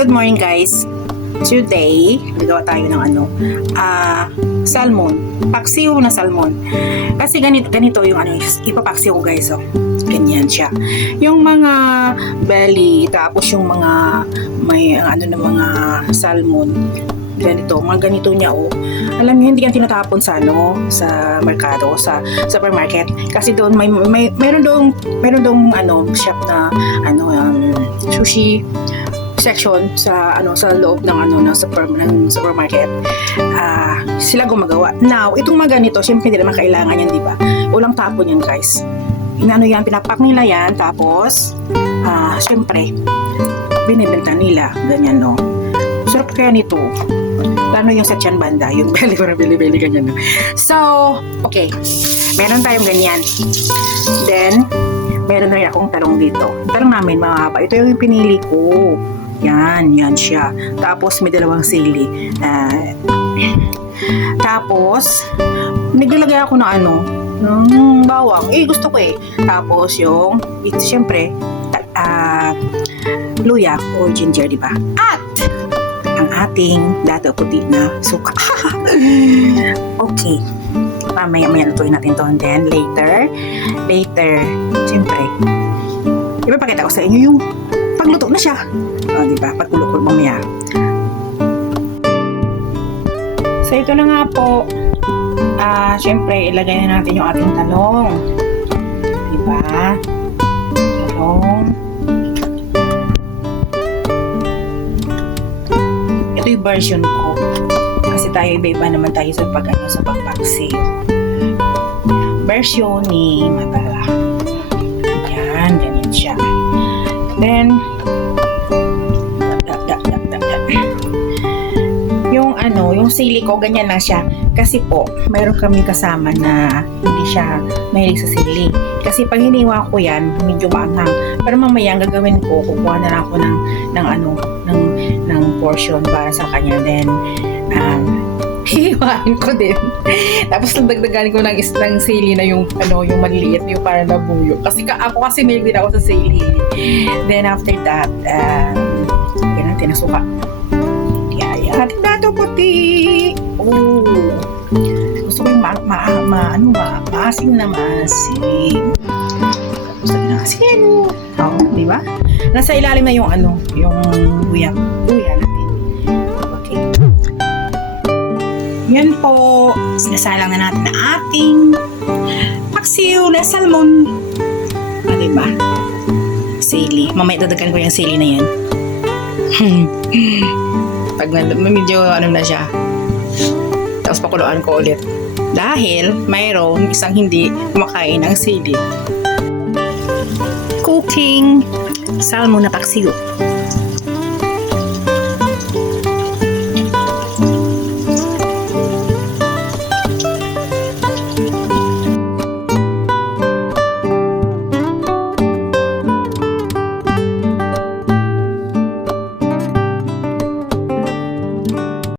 Good morning guys. Today, nagawa tayo ng salmon. Paksiw na salmon. Kasi ganito yung ipapaksiw ko guys. Oh. Ganyan siya. Yung mga belly, tapos yung mga may mga salmon. Mga ganito niya oh. Alam niyo hindi yan tinatapon sa sa merkado, sa supermarket. Kasi doon meron doong shop na sushi section sa loob ng supermarket. Sila gumagawa. Now, itong mga ganito, syempre hindi naman kailangan yan, di ba? Walang tapon yan, guys. Pinapak nila yan, tapos syempre binibenta nila, ganyan no. Sarap kaya nito. Lalo yung sa tiyan banda, yung belly, ganyan no. So, okay. Meron tayong ganyan. Then, meron rin akong talong dito. Talong namin mahaba. Ito yung pinili ko. Yan siya. Tapos may dalawang sili. Tapos naglalagay ako ng bawang. Gusto ko eh. Tapos siyempre luya o ginger, di ba? At ang ating dato puti na suka. Okay. Maya lutuin natin to, and then later siyempre ipapakita ko sa inyo yung pagluto na siya, diba, pagkulo-kulo mamaya. So ito na nga po, siyempre ilagay na natin yung ating talong, diba, talong. Ito yung version ko kasi tayo iba-iba naman tayo sa pagpaksiw. Version ni Matala. Yan, ganyan siya. Then, yung sili ko, ganyan lang siya. Kasi po, mayroon kami kasama na hindi siya mahilig sa sili. Kasi pag hiniwa ko yan, medyo maanghang. Pero mamaya, ang gagawin ko, kukuha na lang ako ng portion para sa kanya. Then, hihiwain ko din. Tapos dagdagan ko ng sili na yung maliliit, yung para nabuyo. Kasi ako mahilig din ako sa sili. Then after that, yan natin na suka. Yan. Ating dato puti. Oh. Gusto ko yung maasim na maasim. Gusto ko na asin. Di ba? Nasa ilalim na yung luya natin. Okay. Yan po, sinasalang na natin na ating paksiw na salmon. Diba? Sili. Mamaya dadagan ko yung sili na yan. Pag medyo na siya. Tapos pakuluan ko ulit. Dahil mayroong isang hindi kumakain ng sili. Cooking salmon na paksiw.